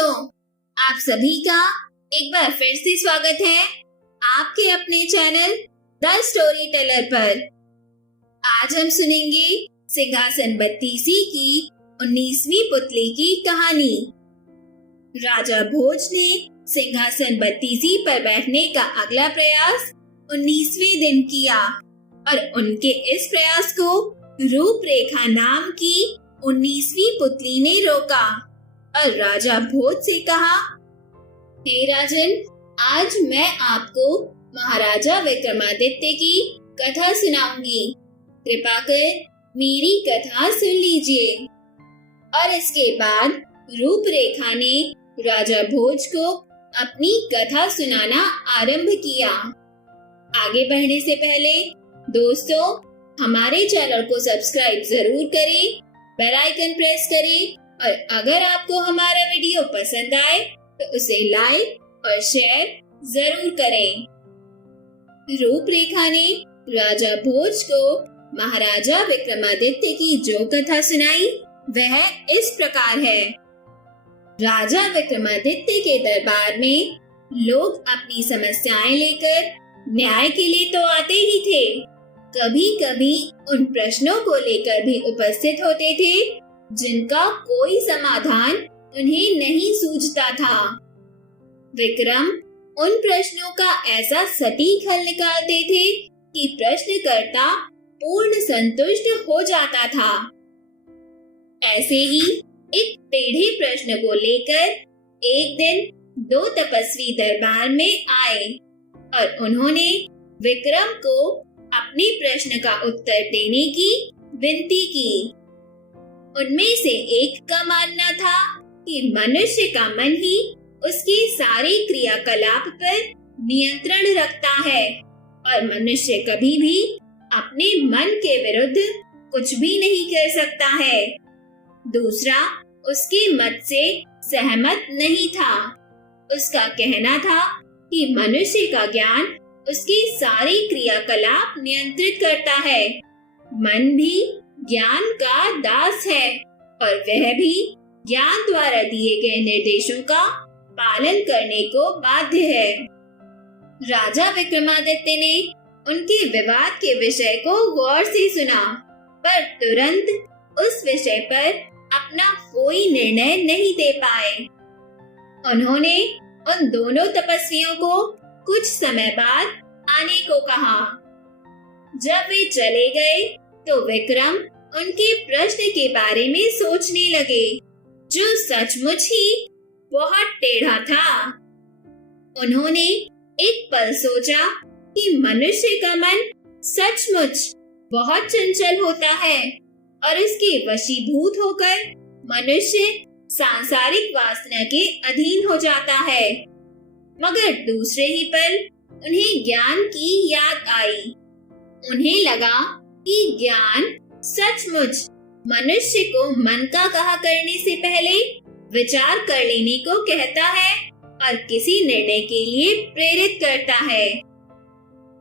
दोस्तों, आप सभी का एक बार फिर से स्वागत है आपके अपने चैनल द स्टोरी टेलर पर। आज हम सुनेंगे सिंहासन बत्तीसी की 19वीं पुतली की कहानी। राजा भोज ने सिंहासन बत्तीसी पर बैठने का अगला प्रयास 19वें दिन किया और उनके इस प्रयास को रूपरेखा नाम की 19वीं पुतली ने रोका और राजा भोज से कहा, हे राजन, आज मैं आपको महाराजा विक्रमादित्य की कथा सुनाऊंगी। कृपा कर मेरी कथा सुन लीजिए। और इसके बाद रूपरेखा ने राजा भोज को अपनी कथा सुनाना आरंभ किया। आगे बढ़ने से पहले दोस्तों, हमारे चैनल को सब्सक्राइब जरूर करें, बेल आइकन प्रेस करें और अगर आपको हमारा वीडियो पसंद आए तो उसे लाइक और शेयर जरूर करें। रूपरेखा ने राजा भोज को महाराजा विक्रमादित्य की जो कथा सुनाई वह इस प्रकार है। राजा विक्रमादित्य के दरबार में लोग अपनी समस्याएं लेकर न्याय के लिए तो आते ही थे, कभी कभी उन प्रश्नों को लेकर भी उपस्थित होते थे जिनका कोई समाधान उन्हें नहीं सूझता था। विक्रम उन प्रश्नों का ऐसा सटीक हल निकालते थे कि प्रश्नकर्ता पूर्ण संतुष्ट हो जाता था। ऐसे ही एक टेढ़े प्रश्न को लेकर एक दिन दो तपस्वी दरबार में आए और उन्होंने विक्रम को अपने प्रश्न का उत्तर देने की विनती की। उनमें से एक का मानना था कि मनुष्य का मन ही उसके सारे क्रियाकलाप पर नियंत्रण रखता है और मनुष्य कभी भी अपने मन के विरुद्ध कुछ भी नहीं कर सकता है। दूसरा उसके मत से सहमत नहीं था। उसका कहना था कि मनुष्य का ज्ञान उसके सारे क्रियाकलाप नियंत्रित करता है। मन भी ज्ञान का दास है और वह भी ज्ञान द्वारा दिए गए निर्देशों का पालन करने को बाध्य है। राजा विक्रमादित्य ने उनके विवाद के विषय को गौर से सुना, पर तुरंत उस विषय पर अपना कोई निर्णय नहीं दे पाए। उन्होंने उन दोनों तपस्वियों को कुछ समय बाद आने को कहा। जब वे चले गए तो विक्रम उनके प्रश्न के बारे में सोचने लगे, जो सचमुच ही बहुत टेढ़ा था। उन्होंने एक पल सोचा कि मनुष्य का मन सचमुच बहुत चंचल होता है और इसके वशीभूत होकर मनुष्य सांसारिक वासना के अधीन हो जाता है। मगर दूसरे ही पल उन्हें ज्ञान की याद आई। उन्हें लगा कि ज्ञान सचमुच मनुष्य को मन का कहा करने से पहले विचार कर लेने को कहता है और किसी निर्णय के लिए प्रेरित करता है।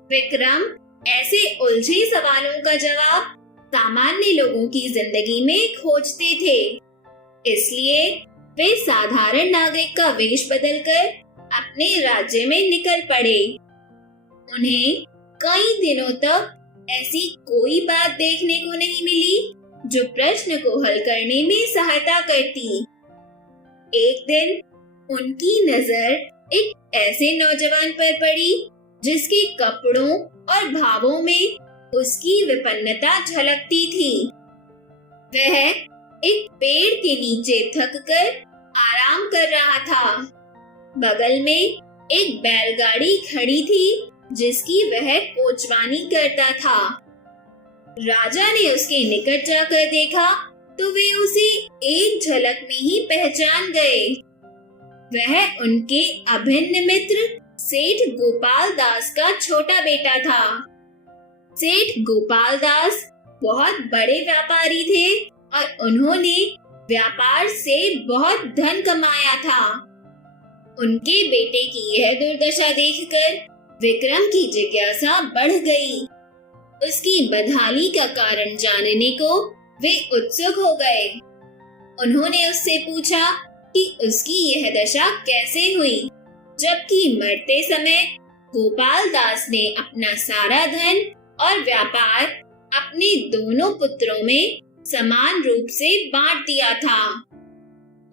विक्रम ऐसे उलझे सवालों का जवाब सामान्य लोगों की जिंदगी में खोजते थे, इसलिए वे साधारण नागरिक का वेश बदलकर अपने राज्य में निकल पड़े। उन्हें कई दिनों तक ऐसी कोई बात देखने को नहीं मिली जो प्रश्न को हल करने में सहायता करती। एक दिन उनकी नजर एक ऐसे नौजवान पर पड़ी जिसके कपड़ों और भावों में उसकी विपन्नता झलकती थी। वह एक पेड़ के नीचे थककर आराम कर रहा था। बगल में एक बैलगाड़ी खड़ी थी जिसकी वह कोचवानी करता था। राजा ने उसके निकट जाकर देखा तो वे उसे एक झलक में ही पहचान गए। वह उनके अभिन्न मित्र सेठ गोपाल दास का छोटा बेटा था। सेठ गोपाल दास बहुत बड़े व्यापारी थे और उन्होंने व्यापार से बहुत धन कमाया था। उनके बेटे की यह दुर्दशा देखकर विक्रम की जिज्ञासा बढ़ गई। उसकी बदहाली का कारण जानने को वे उत्सुक हो गए। उन्होंने उससे पूछा कि उसकी यह दशा कैसे हुई, जबकि मरते समय गोपाल दास ने अपना सारा धन और व्यापार अपने दोनों पुत्रों में समान रूप से बांट दिया था।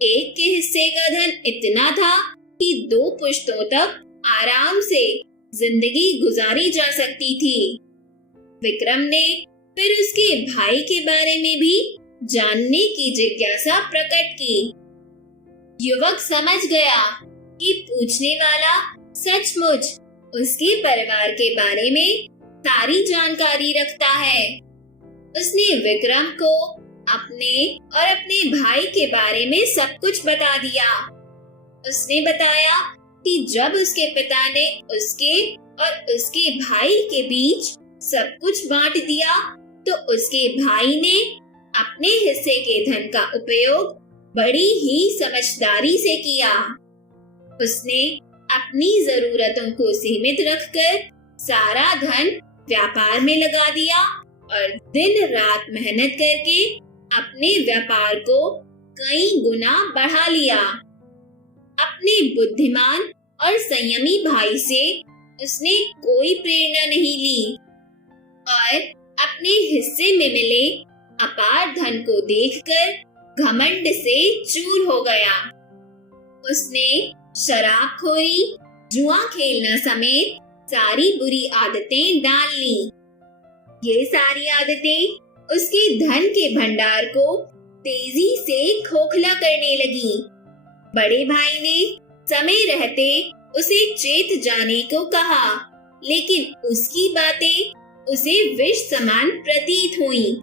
एक के हिस्से का धन इतना था कि 2 पुश्तों तक आराम से जिंदगी गुजारी जा सकती थी। विक्रम ने फिर उसके भाई के बारे में भी जानने की जिज्ञासा प्रकट की। युवक समझ गया कि पूछने वाला सचमुच उसके परिवार के बारे में सारी जानकारी रखता है। उसने विक्रम को अपने और अपने भाई के बारे में सब कुछ बता दिया। उसने बताया कि जब उसके पिता ने उसके और उसके भाई के बीच सब कुछ बांट दिया, तो उसके भाई ने अपने हिस्से के धन का उपयोग बड़ी ही समझदारी से किया। उसने अपनी जरूरतों को सीमित रखकर सारा धन व्यापार में लगा दिया और दिन रात मेहनत करके अपने व्यापार को कई गुना बढ़ा लिया। अपने बुद्धिमान और संयमी भाई से उसने कोई प्रेरणा नहीं ली और अपने हिस्से में मिले अपार धन को देखकर घमंड से चूर हो गया। उसने शराबखोरी, जुआ खेलना समेत सारी बुरी आदतें डाल ली। ये सारी आदतें उसके धन के भंडार को तेजी से खोखला करने लगी। बड़े भाई ने समय रहते उसे चेत जाने को कहा, लेकिन उसकी बातें उसे विष समान प्रतीत हुईं।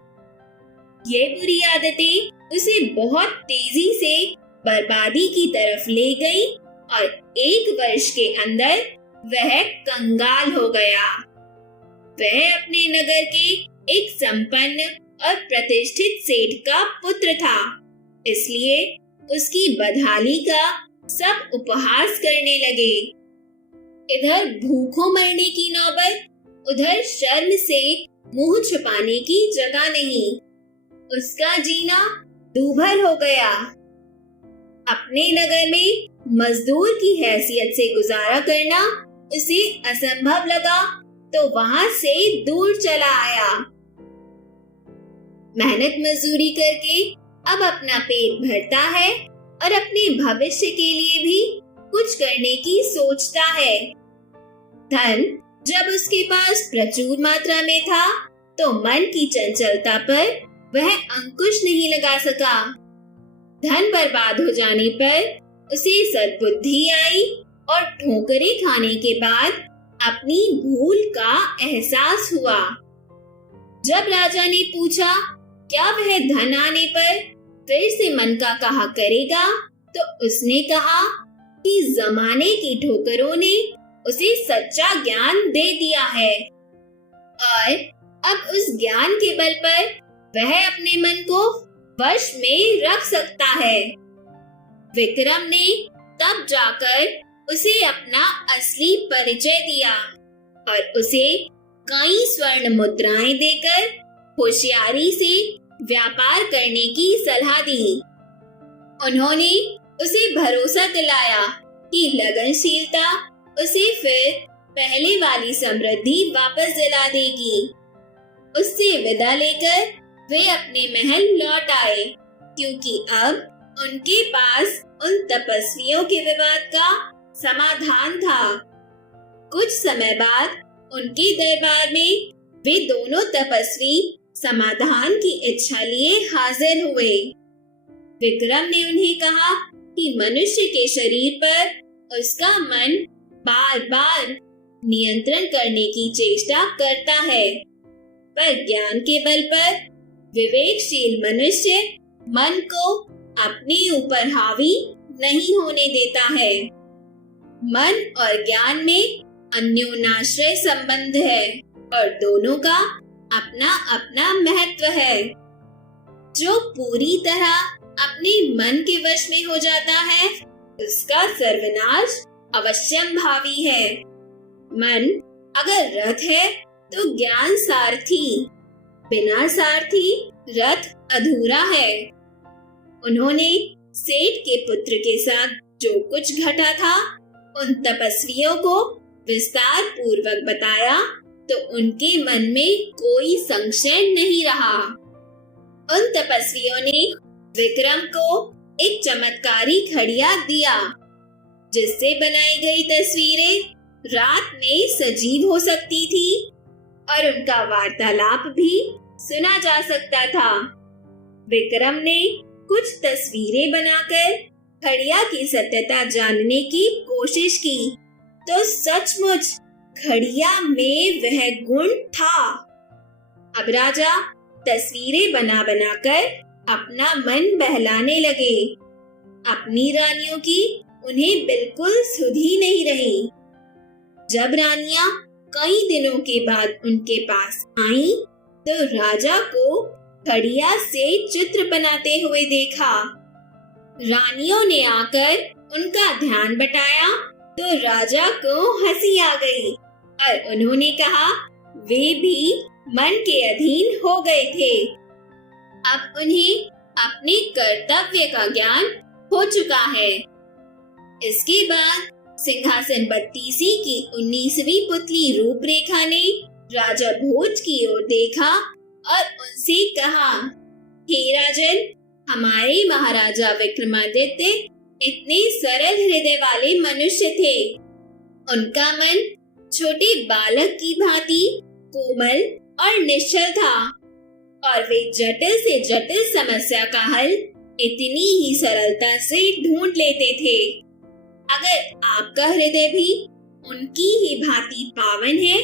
ये बुरी आदतें उसे बहुत तेजी से बर्बादी की तरफ ले गई और 1 वर्ष के अंदर वह कंगाल हो गया। वह अपने नगर के एक संपन्न और प्रतिष्ठित सेठ का पुत्र था, इसलिए उसकी बदहाली का सब उपहास करने लगे। इधर भूखों मरने की नौबत, उधर शर्म से मुंह छुपाने की जगह नहीं। उसका जीना दूभर हो गया। अपने नगर में मजदूर की हैसियत से गुजारा करना उसे असंभव लगा, तो वहां से दूर चला आया। मेहनत मजदूरी करके अब अपना पेट भरता है और अपने भविष्य के लिए भी कुछ करने की सोचता है। धन जब उसके पास प्रचुर मात्रा में था, तो मन की चंचलता पर वह अंकुश नहीं लगा सका। धन बर्बाद हो जाने पर उसे सद्बुद्धि आई और ठोकरें खाने के बाद अपनी भूल का एहसास हुआ। जब राजा ने पूछा क्या वह धन आने पर फिर से मन का कहा करेगा, तो उसने कहा कि जमाने की ठोकरों ने उसे सच्चा ज्ञान दे दिया है और अब उस ज्ञान के बल पर वह अपने मन को वश में रख सकता है। विक्रम ने तब जाकर उसे अपना असली परिचय दिया और उसे कई स्वर्ण मुद्राएं देकर होशियारी से व्यापार करने की सलाह दी। उन्होंने उसे भरोसा दिलाया कि लगनशीलता उसे फिर पहले वाली समृद्धि वापस दिला देगी। उससे विदा लेकर वे अपने महल लौट आए, क्योंकि अब उनके पास उन तपस्वियों के विवाद का समाधान था। कुछ समय बाद उनके दरबार में वे दोनों तपस्वी समाधान की इच्छा लिए हाजिर हुए। विक्रम ने उन्हें कहा कि मनुष्य के शरीर पर उसका मन बार बार नियंत्रण करने की चेष्टा करता है, पर ज्ञान के बल पर विवेकशील मनुष्य मन को अपने ऊपर हावी नहीं होने देता है। मन और ज्ञान में अन्योन्याश्रय संबंध है और दोनों का अपना अपना महत्व है। जो पूरी तरह अपने मन के वश में हो जाता है, उसका सर्वनाश अवश्यंभावी है। मन अगर रथ है तो ज्ञान सारथी, बिना सारथी रथ अधूरा है। उन्होंने सेठ के पुत्र के साथ जो कुछ घटा था उन तपस्वियों को विस्तार पूर्वक बताया तो उनके मन में कोई संशय नहीं रहा। उन तपस्वियों ने विक्रम को एक चमत्कारी घड़ियां दिया जिससे बनाई गई तस्वीरें रात में सजीव हो सकती थी और उनका वार्तालाप भी सुना जा सकता था। विक्रम ने कुछ तस्वीरें बनाकर घड़ियां की सत्यता जानने की कोशिश की तो सचमुच घड़ियां में वह गुण था। अब राजा तस्वीरें बना बनाकर अपना मन बहलाने लगे। अपनी रानियों की उन्हें बिल्कुल सुध ही नहीं रही। जब रानियां कई दिनों के बाद उनके पास आईं, तो राजा को घड़ियां से चित्र बनाते हुए देखा। रानियों ने आकर उनका ध्यान बटाया तो राजा को हंसी आ गई और उन्होंने कहा वे भी मन के अधीन हो गए थे। अब उन्हें अपने कर्तव्य का ज्ञान हो चुका है। इसके बाद सिंहासन बत्तीसी की 19वीं पुतली रूपरेखा ने राजा भोज की ओर देखा और उनसे कहा, हे राजन, हमारे महाराजा विक्रमादित्य इतने सरल हृदय वाले मनुष्य थे। उनका मन छोटे बालक की भांति कोमल और निश्चल था और वे जटिल से जटिल समस्या का हल इतनी ही सरलता से ढूंढ लेते थे। अगर आपका हृदय भी उनकी ही भांति पावन है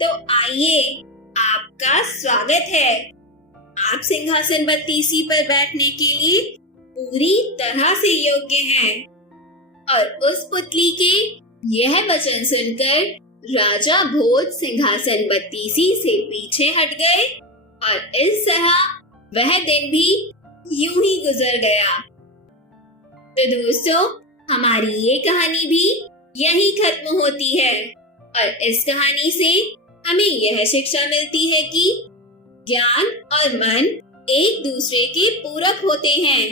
तो आइए, आपका स्वागत है। आप सिंहासन बत्तीसी पर बैठने के लिए पूरी तरह से योग्य हैं। और उस पुतली के यह वचन सुनकर राजा भोज सिंहासन बत्तीसी से पीछे हट गए और इस तरह वह दिन भी यूं ही गुजर गया। तो दोस्तों, हमारी ये कहानी भी यहीं खत्म होती है और इस कहानी से हमें यह शिक्षा मिलती है कि ज्ञान और मन एक दूसरे के पूरक होते हैं।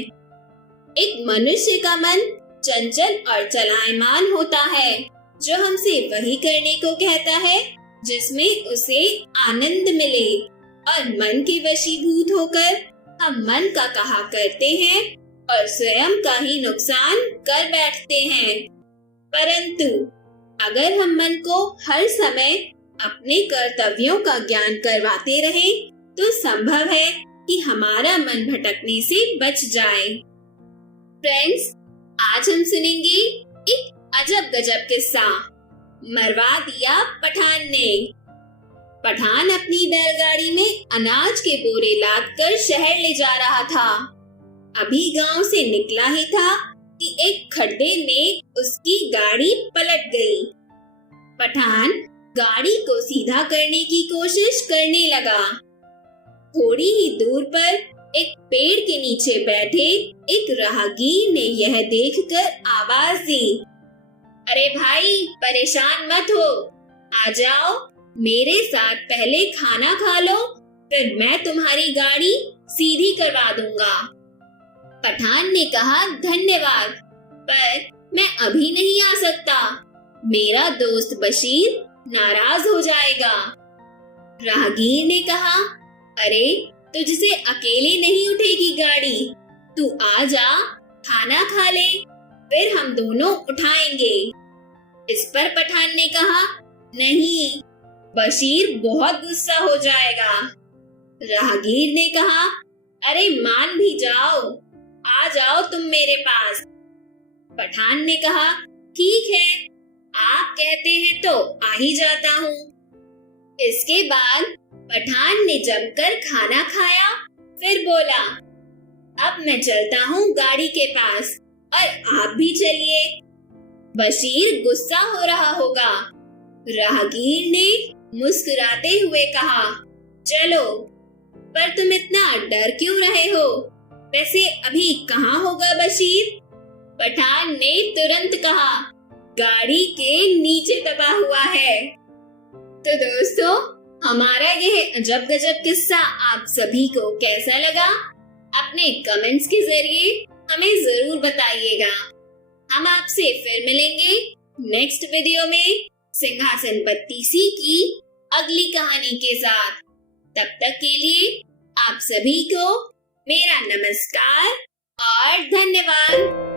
एक मनुष्य का मन चंचल और चलायमान होता है जो हमसे वही करने को कहता है जिसमें उसे आनंद मिले, और मन के वशीभूत होकर हम मन का कहा करते हैं और स्वयं का ही नुकसान कर बैठते हैं। परंतु अगर हम मन को हर समय अपने कर्तव्यों का ज्ञान करवाते रहें, तो संभव है कि हमारा मन भटकने से बच जाए। फ्रेंड्स, आज हम सुनेंगे एक अजब गजब किस्सा। मरवा दिया पठान ने। पठान अपनी बैलगाड़ी में अनाज के बोरे लादकर शहर ले जा रहा था। अभी गांव से निकला ही था कि एक खड्डे में उसकी गाड़ी पलट गई। पठान गाड़ी को सीधा करने की कोशिश करने लगा। थोड़ी ही दूर पर एक पेड़ के नीचे बैठे एक राहगीर ने यह देखकर आवाज दी, अरे भाई, परेशान मत हो, आ जाओ, मेरे साथ पहले खाना खा लो, फिर मैं तुम्हारी गाड़ी सीधी करवा दूंगा। पठान ने कहा, धन्यवाद, पर मैं अभी नहीं आ सकता, मेरा दोस्त बशीर नाराज हो जाएगा। राहगीर ने कहा, अरे तुझसे अकेले नहीं उठेगी गाड़ी, तू आ जा, खाना खा ले, फिर हम दोनों उठाएंगे। इस पर पठान ने कहा, नहीं, बशीर बहुत गुस्सा हो जाएगा। राहगीर ने कहा, अरे मान भी जाओ, आ जाओ तुम मेरे पास। पठान ने कहा, ठीक है, आप कहते हैं तो आ ही जाता हूँ। इसके बाद पठान ने जमकर खाना खाया, फिर बोला, अब मैं चलता हूँ गाड़ी के पास और आप भी चलिए, बशीर गुस्सा हो रहा होगा। राहगीर ने मुस्कुराते हुए कहा, चलो, पर तुम इतना डर क्यों रहे हो? वैसे अभी कहाँ होगा बशीर? पठान ने तुरंत कहा, गाड़ी के नीचे दबा हुआ है। तो दोस्तों, हमारा यह अजब गजब किस्सा आप सभी को कैसा लगा? अपने कमेंट्स के जरिए हमें हमें जरूर बताइएगा। हम आपसे फिर मिलेंगे नेक्स्ट वीडियो में सिंहासन बत्तीसी की अगली कहानी के साथ। तब तक के लिए आप सभी को मेरा नमस्कार और धन्यवाद।